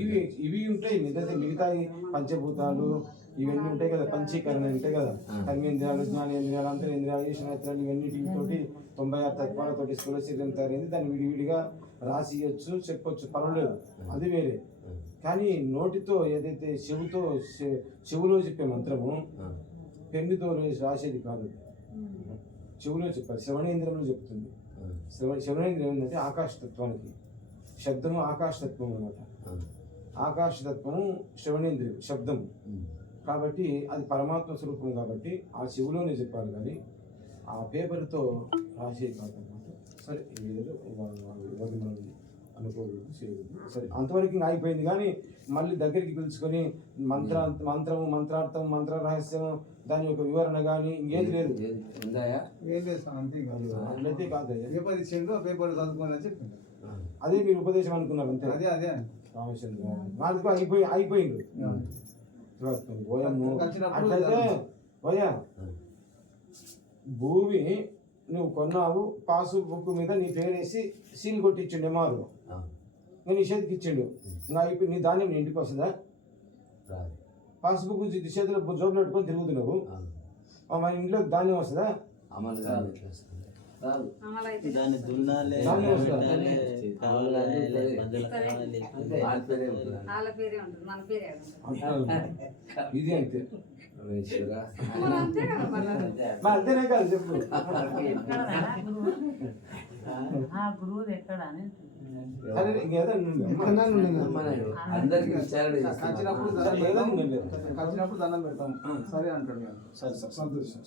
ఇవి ఇవి ఉంటాయి. మిగతా మిగతా పంచభూతాలు ఇవన్నీ ఉంటాయి కదా. పంచీకరణ ఉంటాయి కదా. కర్మేంద్రియాలు జ్ఞానేంద్రియాలు అంతరేంద్రియాలు ఈశ్వరేంద్రియాలు ఇవన్నిటితోటి తొంభై ఆరు తత్వాలతోటి స్థూల శరీరం తయారైంది. దాన్ని విడివిడిగా రాసి ఇవ్వచ్చు చెప్పొచ్చు. పర్వాలేదు. అది వేరే. కానీ నోటితో ఏదైతే చెవుతో చెవులో చెప్పే మంత్రము పెన్నుతో రాసేది కాదు. చెవులో చెప్పాలి. శ్రవణేంద్రియంలో చెప్తుంది. శ్రవణ శ్రవణేంద్రియం ఏంటంటే ఆకాశతత్వానికి. శబ్దము ఆకాశతత్వం అనమాట ఆ, ఆకాశతత్వము శ్రవణేంద్రియం శబ్దము ఉమ్, కాబట్టి అది పరమాత్మ స్వరూపం కాబట్టి ఆ చెవులోనే చెప్పాలి కానీ ఆ పేపర్తో రాసేది కాదు అనమాట సరే ఎవరిని మనం అనుకోకూడదు చేయకూడదు సరే అంతవరకు ఇంకా అయిపోయింది కానీ మళ్ళీ దగ్గరికి పిలుచుకొని మంత్ర మంత్రము మంత్రార్థం మంత్ర రహస్యం దాని యొక్క వివరణ కానీ ఇంకేది లేదు. ఏం లేదు సార్, అంతే కాదు అట్లయితే కాదు పేపర్ ఇచ్చిండు పేపర్ చదువుకోని అని చెప్పిండు అదే మీరు ఉపదేశం అనుకున్నారు అంతే. అదే అదే రామచంద్ర నాలుగు అయిపోయి అయిపోయింది అట్లయితే భూమి నువ్వు కొన్నావు పాసు బుక్ మీద నీ పేరేసి సీల్ కొట్టించిండు ఎమారు. ఆ, నేను నీ చేతికి ఇచ్చిండు ఇంకా అయిపోయి నీ ధాన్యం నీ ఇంటికి వస్తుందా? పాస్బుక్ చేతిలో జోబులు పెట్టుకొని తిరుగుతున్నావు మన ఇంట్లో ధాన్యం వస్తుందా. దాన్ని దున్నాలే ఇది అంతే. అంతేనే కాదు చెప్పు. ఆ గురువుది ఎక్కడ అని అందరికీ. దండం పెడతాం. సరే అంటాడు. సరే సరే. సంతోషం.